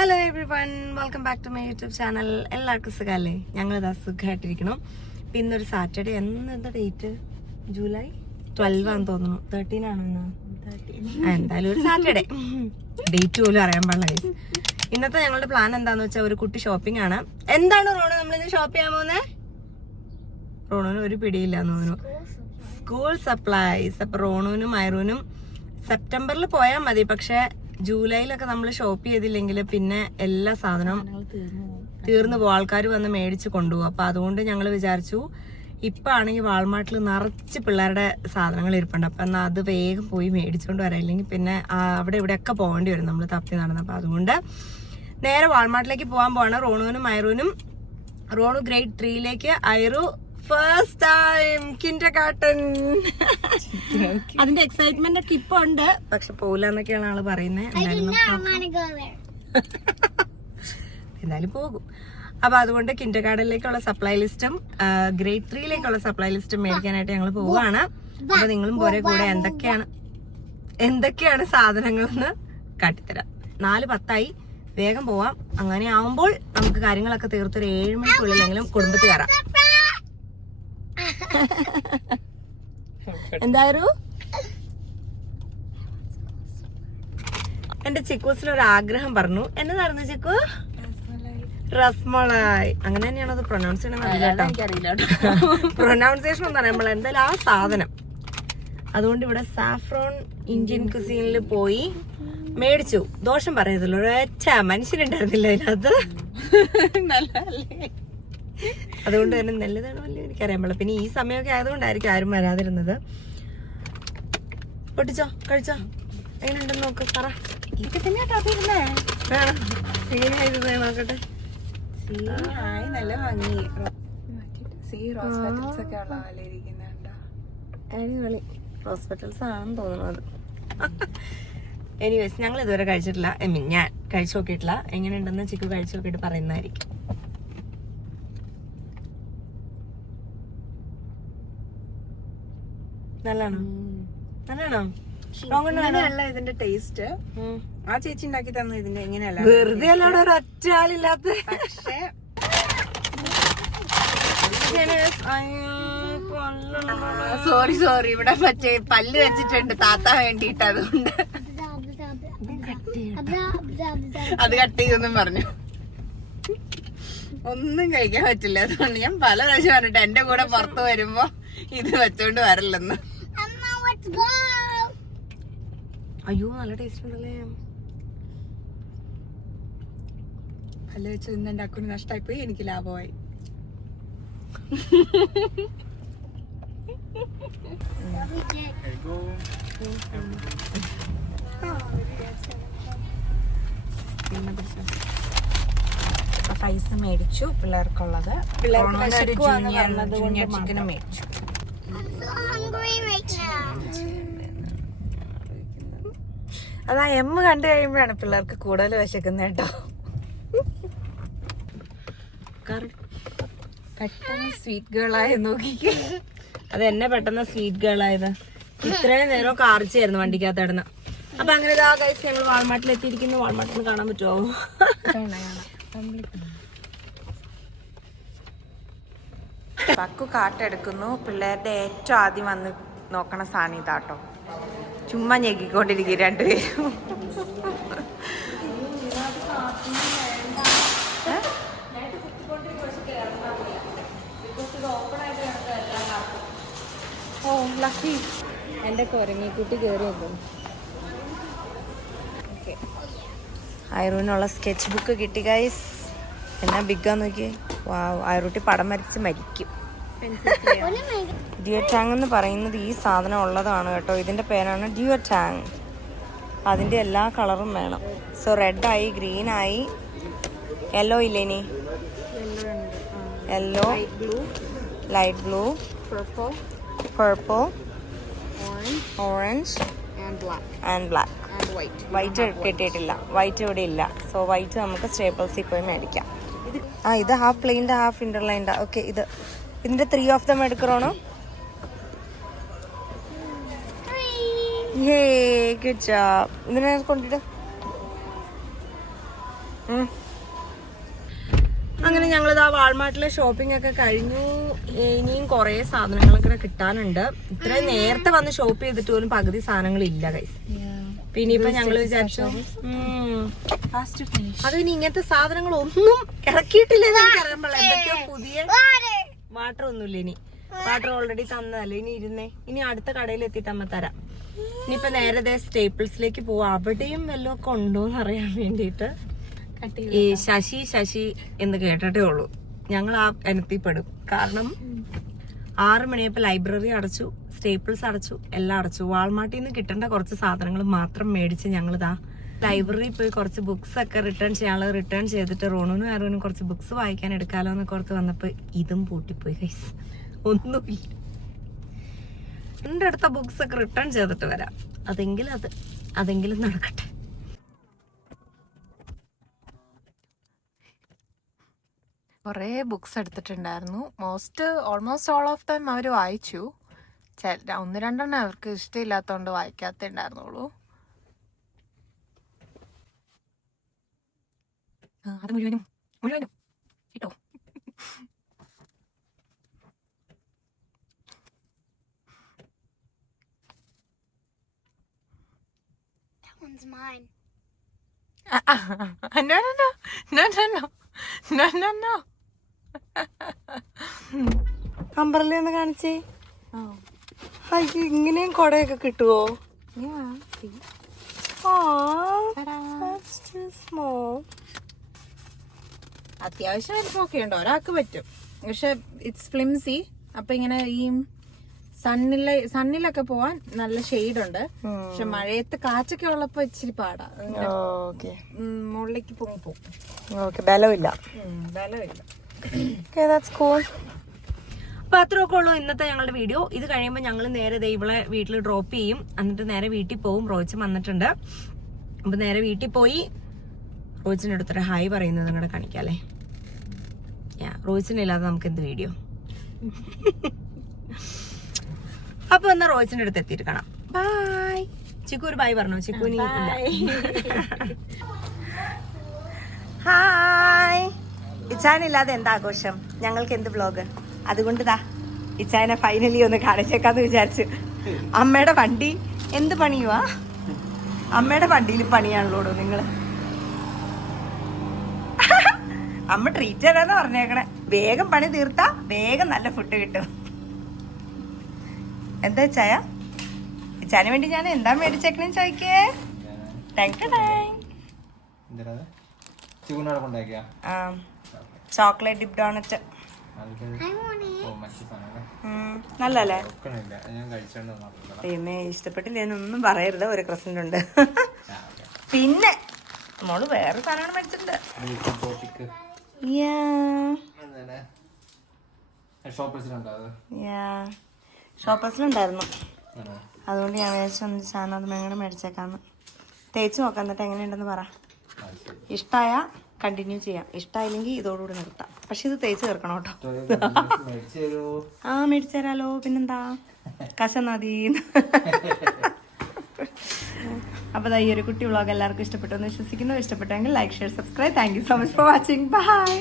Hello everyone, welcome back to my YouTube channel. എല്ലാവർക്കും സുഖമല്ലേ? ഞങ്ങളിതാ സുഖമായിട്ടിരിക്കണം. ഇപ്പം ഇന്നൊരു സാറ്റർഡേ. എന്താ ഡേറ്റ്? ജൂലൈ 12 ആണെന്ന് തോന്നുന്നു. 13 ആണോ ഇന്ന്? എന്തായാലും ഒരു സാറ്റർഡേ. ഡേറ്റ് പോലും അറിയാൻ പാടില്ല. ഇന്നത്തെ ഞങ്ങളുടെ പ്ലാൻ എന്താന്ന് വെച്ചാൽ ഒരു കുട്ടി ഷോപ്പിംഗ് ആണ്. എന്താണ് റോണോ നമ്മളിന്ന് ഷോപ്പ് ചെയ്യാൻ പോകുന്നത്? റോണോന് ഒരു പിടിയില്ലാന്ന് തോന്നുന്നു. School supplies. അപ്പൊ റോണോനും മൈറൂനും സെപ്റ്റംബറിൽ പോയാൽ മതി. പക്ഷെ ജൂലൈയിലൊക്കെ നമ്മൾ ഷോപ്പ് ചെയ്തില്ലെങ്കിൽ പിന്നെ എല്ലാ സാധനവും തീർന്നു പോകും. ആൾക്കാർ വന്ന് മേടിച്ച് കൊണ്ടുപോകും. അപ്പൊ അതുകൊണ്ട് ഞങ്ങൾ വിചാരിച്ചു ഇപ്പൊ ആണെങ്കിൽ വാൾമാർട്ടിൽ നിറച്ച് പിള്ളേരുടെ സാധനങ്ങൾ ഇരിപ്പുണ്ട്. അപ്പൊ എന്നാൽ അത് വേഗം പോയി മേടിച്ചുകൊണ്ട് വരാം. ഇല്ലെങ്കിൽ പിന്നെ അവിടെ ഇവിടെയൊക്കെ പോകേണ്ടി വരും നമ്മൾ തപ്പി നടന്ന്. അപ്പൊ അതുകൊണ്ട് നേരെ വാൾമാർട്ടിലേക്ക് പോകാൻ പോവാണ്. റോണുവിനും മൈറൂനും. Ronu grade 3ലേക്ക്, ഐറു first time kindergarten. അതിന്റെ എക്സൈറ്റ്മെന്റ് ഒക്കെ ഇപ്പൊ ഉണ്ട്, പക്ഷെ പോകില്ലെന്നൊക്കെയാണ് ആള് പറയുന്നത്. എന്തായാലും പോകും. അപ്പൊ അതുകൊണ്ട് കിൻഡർഗാർട്ടനിലേക്കുള്ള സപ്ലൈ ലിസ്റ്റും ഗ്രേഡ് 3ലേക്കുള്ള സപ്ലൈ ലിസ്റ്റും മേടിക്കാനായിട്ട് ഞങ്ങൾ പോവാണ്. അപ്പൊ നിങ്ങളും പോരെ കൂടെ എന്തൊക്കെയാണ് സാധനങ്ങളെന്ന് കാട്ടിത്തരാം. 4:10 വേഗം പോവാം. അങ്ങനെ ആവുമ്പോൾ നമുക്ക് കാര്യങ്ങളൊക്കെ തീർത്തൊരു 7 മണിക്കുള്ളിലെങ്കിലും കുടുംബത്തിൽ കയറാം. എന്തായാലും എന്റെ ചിക്കൂസിനൊരു ആഗ്രഹം പറഞ്ഞു. എന്നതായിരുന്നു ചിക്കു? റസ്മലായി. അങ്ങനെ തന്നെയാണോ അത് പ്രൊനൗൺസ് ചെയ്യണമെന്ന് പ്രൊനൗൺസിയേഷൻ ഒന്നും അറിയാൻ പാടില്ല. എന്തായാലും ആ സാധനം. അതുകൊണ്ട് ഇവിടെ സാഫ്രോൺ ഇന്ത്യൻ കുസീനിൽ പോയി മേടിച്ചു. ദോഷം പറയത്തില്ല, ഒരൊറ്റ മനുഷ്യനുണ്ടായിരുന്നില്ല അതിനകത്ത്. അതുകൊണ്ട് തന്നെ നല്ലതാണോ അല്ലേ എനിക്കറിയാൻ പാടില്ല. പിന്നെ ഈ സമയമൊക്കെ ആയതുകൊണ്ടായിരിക്കും ആരും വരാതിരുന്നത്. പൊട്ടിച്ചോ, കഴിച്ചോ, എങ്ങനെയുണ്ടെന്ന് നോക്ക്, പറ. നോക്കട്ടെ. നല്ല ഭംഗി. അടിപൊളി റോസ് പെറ്റൽസ് ആണെന്ന് തോന്നുന്നത്. എനിവേസ് ഞങ്ങൾ ഇതുവരെ കഴിച്ചിട്ടില്ല. ഐ മീൻ ഞാൻ കഴിച്ചു നോക്കിയിട്ടില്ല. എങ്ങനെയുണ്ടെന്ന് ചിക്കു കഴിച്ചു നോക്കിയിട്ട് പറയുന്നതായിരിക്കും. നല്ലതാണോ? ഇതിന്റെ ടേസ്റ്റ് ആ ചേച്ചി ഉണ്ടാക്കി തന്നു. ഇതിന്റെ എങ്ങനെയല്ല, വെറുതെ അല്ലാതെ ഒരൊറ്റ ആളില്ലാത്ത. പക്ഷേ സോറി ഇവിടെ മറ്റേ പല്ല് വെച്ചിട്ടുണ്ട് താത്ത വേണ്ടിട്ട്. അതുകൊണ്ട് അത് കട്ട് ചെയ്തെന്നും പറഞ്ഞു. ഒന്നും കഴിക്കാൻ പറ്റില്ല. അതുകൊണ്ട് ഞാൻ പല പ്രാവശ്യം പറഞ്ഞിട്ട് എന്റെ കൂടെ പുറത്ത് വരുമ്പോ ഇത് വെച്ചോണ്ട് വരല്ലെന്ന്. അയ്യോ നല്ല ടേസ്റ്റ് ഉണ്ടല്ലേ. പല്ല് വെച്ച് ഇന്ന് എന്റെ അക്കൗണ്ട് നഷ്ടമായി പോയി, എനിക്ക് ലാഭമായി. പൈസ മേടിച്ചു പിള്ളേർക്കുള്ളത്. ജൂനിയർ ചിക്കനും മേടിച്ചു. അതാ എമ്മ കണ്ടു കഴിയുമ്പോഴാണ് പിള്ളേർക്ക് കൂടുതൽ വിശക്കുന്നത് കേട്ടോ. പെട്ടെന്ന് സ്വീറ്റ് ഗേളായി നോക്കിക്കേ. അത് എന്നെ പെട്ടെന്ന് സ്വീറ്റ് ഗേൾ ആയത്. ഇത്രയും നേരം കാർച്ചായിരുന്നു വണ്ടിക്കകത്ത് ഇടുന്ന. അപ്പൊ അങ്ങനെ ഇതാ ഗൈസ് ഞങ്ങൾ വാൾമാർട്ടിൽ എത്തിയിരിക്കുന്നു. വാൾമാർട്ടിൽ കാണാൻ പറ്റുമോ? പക്കു കാട്ടെടുക്കുന്നു. പിള്ളേരുടെ ഏറ്റവും ആദ്യം വന്ന് നോക്കണ സാധനം ഇതാട്ടോ. ചുമ്മാ ഞെക്കിക്കൊണ്ടിരിക്കും രണ്ടുപേരും. ഓ ലക്കി, എന്റെ കുരങ്ങിക്കുട്ടി കയറി വെക്കും. ഐറൂനുള്ള സ്കെച്ച് ബുക്ക് കിട്ടി ഗൈസ്. എന്നാ ബിഗാന്ന് നോക്കി. വാവ്, ഐറൂട്ടി പടം വരച്ച് മരിക്കും. ഡിയോ ടാങ് എന്ന് പറയുന്നത് ഈ സാധനം ഉള്ളതാണ് കേട്ടോ. ഇതിന്റെ പേരാണ് ഡിയോ ടാങ്. അതിന്റെ എല്ലാ കളറും വേണം. സോ റെഡ് ആയി, ഗ്രീൻ ആയി, യെല്ലോ ഇല്ലേ? ഇനി yellow, light blue, purple, orange and black. White കിട്ടിയിട്ടില്ല. വൈറ്റ് ഇവിടെ ഇല്ല. സോ വൈറ്റ് നമുക്ക് സ്റ്റേപ്പിൾസിൽ പോയി മേടിക്കാം. ഇത് ഹാഫ് പ്ലെയിൻ്റെ ഹാഫ് ഇൻ്റർലൈൻ്റെ. ഓക്കെ, ഇതിന്റെ 3 ഓഫ് ദം എടുക്കണോ? Good job. ഇതിനെ കൊണ്ടിട്ട് അങ്ങനെ ഞങ്ങളിത് ആ വാൾമാർട്ടിലെ ഷോപ്പിംഗ് ഒക്കെ കഴിഞ്ഞു. ഇനിയും കുറെ സാധനങ്ങളൊക്കെ കിട്ടാനുണ്ട്. ഇത്രയും നേരത്തെ വന്ന് ഷോപ്പ് ചെയ്തിട്ട് പോലും പകുതി സാധനങ്ങൾ ഇല്ല ഗൈസ്. പിന്നെ ഇപ്പൊ ഞങ്ങള് വിചാരിച്ചു അത് ഇനി ഇങ്ങനത്തെ സാധനങ്ങൾ ഒന്നും ഇറക്കിയിട്ടില്ലെന്ന് എനിക്കറിയാൻ പാടില്ല. എന്തൊക്കെയോ പുതിയ വാട്ടർ ഒന്നുമില്ല. ഇനി വാട്ടർ ഓൾറെഡി തന്നതല്ലേ. ഇനി ഇരുന്നേ, ഇനി അടുത്ത കടയിൽ എത്തിയിട്ട് അമ്മ തരാം. ഇനിയിപ്പൊ നേരെ സ്റ്റേപ്പിൾസിലേക്ക് പോവാ. അവിടെയും വല്ലതും ഒക്കെ ഉണ്ടോന്ന് അറിയാൻ വേണ്ടിയിട്ട്. ഈ ശശി എന്ന് കേട്ടിട്ടേ ഉള്ളൂ. ഞങ്ങൾ ആ ഇനത്തിൽപ്പെടും. കാരണം 6 മണിയപ്പോ ലൈബ്രറി അടച്ചു, സ്റ്റേപ്പിൾസ് അടച്ചു, എല്ലാം അടച്ചു. വാൾമാർട്ടിൽ നിന്ന് കിട്ടേണ്ട കുറച്ച് സാധനങ്ങൾ മാത്രം മേടിച്ച് ഞങ്ങളിതാ ലൈബ്രറിയിൽ പോയി കുറച്ച് ബുക്സ് ഒക്കെ റിട്ടേൺ ചെയ്യാനുള്ളത് റിട്ടേൺ ചെയ്തിട്ട് റോണുനും ആരോനും കുറച്ച് ബുക്സ് വായിക്കാൻ എടുക്കാലോ എന്നൊക്കെ ഓർത്ത് വന്നപ്പോ ഇതും പൂട്ടിപ്പോയി ഗൈസ്. ഒന്നുമില്ല. എന്റെ അടുത്ത ബുക്സ് ഒക്കെ റിട്ടേൺ ചെയ്തിട്ട് വരാം. അതെങ്കിലും നടക്കട്ടെ. കുറേ ബുക്സ് എടുത്തിട്ടുണ്ടായിരുന്നു. ഓൾമോസ്റ്റ് ഓൾ ഓഫ് ദം അവർ വായിച്ചു. 1-2 അവർക്ക് ഇഷ്ടമില്ലാത്തതുകൊണ്ട് വായിക്കാത്തേ ഉണ്ടായിരുന്നുള്ളൂ. അത് മുഴുവനും കേട്ടോ. No. അംബ്രല്ല കാണിച്ചേ. ഇങ്ങനെയും കൊടയൊക്കെ കിട്ടുവോ? അത്യാവശ്യം വലിപ്പമൊക്കെ ഉണ്ട്, ഒരാൾക്ക് പറ്റും. പക്ഷെ ഇറ്റ്സ് ഫ്ലിംസി. അപ്പൊ ഇങ്ങനെ ഈ സണ്ണിലൊക്കെ പോവാൻ നല്ല ഷെയ്ഡ് ഉണ്ട്. പക്ഷെ മഴയത്ത് കാറ്റൊക്കെ ഉള്ളപ്പോ ഇച്ചിരി പാടാ. മുകളിലേക്ക് പോകും. ബലമില്ല. അപ്പൊ അത്രയൊക്കെ ഉള്ളൂ ഇന്നത്തെ ഞങ്ങളുടെ വീഡിയോ. ഇത് കഴിയുമ്പോൾ ഞങ്ങൾ നേരെ ഇവളെ വീട്ടിൽ ഡ്രോപ്പ് ചെയ്യും. എന്നിട്ട് നേരെ വീട്ടിൽ പോവും. റോയിച്ച് വന്നിട്ടുണ്ട്. അപ്പൊ നേരെ വീട്ടിൽ പോയി റോയിച്ചിന്റെ അടുത്തൊരു ഹായ് പറയുന്നത് നിങ്ങളുടെ കാണിക്കാല്ലേ. റോയിച്ചിനില്ലാതെ നമുക്ക് എന്ത് വീഡിയോ. അപ്പൊ എന്നാ റോയിച്ചിന്റെ അടുത്ത് എത്തിയിട്ട് കാണാം. ബൈ. ചിക്കു ഒരു ബൈ പറഞ്ഞോ? ചിക്കുനി ഹായ്. ഇച്ചാനില്ലാതെ എന്താ ആഘോഷം? ഞങ്ങൾക്ക് എന്ത് വ്ലോഗ്? അതുകൊണ്ട് ഇച്ചാനെ ഫൈനലി ഒന്ന് കാണിച്ചേക്കാന്ന് വിചാരിച്ചു. അമ്മയുടെ വണ്ടി എന്ത് പണിയുവാ? അമ്മയുടെ വണ്ടിയിൽ പണിയാണല്ലോ നിങ്ങള്. അമ്മ ട്രീറ്റ് തരാന്ന് പറഞ്ഞേക്കണേ. വേഗം പണി തീർത്താ വേഗം നല്ല ഫുഡ് കിട്ടും. എന്താ ചായ? ഇച്ചാന് വേണ്ടി ഞാൻ എന്താ മേടിച്ചേക്കണേന്ന് ചോദിക്കേ. ചോക്ലേറ്റ് ഡിപ് ഡോണറ്റ് നല്ലല്ലേ? പിന്നെ ഇഷ്ടപ്പെട്ടില്ല ഒന്നും പറയരുത്. ഒരു ക്രസന്റ് ഉണ്ട്. പിന്നെ മോള് വേറെ സാധനമാണ് മേടിച്ചിട്ടുണ്ട്. ഷോപ്പേഴ്സിലുണ്ടായിരുന്നു. അതുകൊണ്ട് ഞാൻ വിചാരിച്ചു സാധനം അത് മേങ്ങടെ മേടിച്ചേക്കാന്ന്. തേച്ച് നോക്കാം, എന്നിട്ട് എങ്ങനെയുണ്ടെന്ന് പറ. ഇഷ്ടമായ കണ്ടിന്യൂ ചെയ്യാം, ഇഷ്ടമായില്ലെങ്കിൽ ഇതോടുകൂടി നിർത്താം. പക്ഷെ ഇത് തേച്ച് തീർക്കണം കേട്ടോ. മേടിച്ചു തരാലോ. പിന്നെന്താ, കശനദീ. അപ്പൊ ഈ ഒരു കുട്ടി വ്ളോഗ് എല്ലാവർക്കും ഇഷ്ടപ്പെട്ടു എന്ന് വിശ്വസിക്കുന്നു. ഇഷ്ടപ്പെട്ടെങ്കിൽ like, share, subscribe. Thank you so much for watching. By.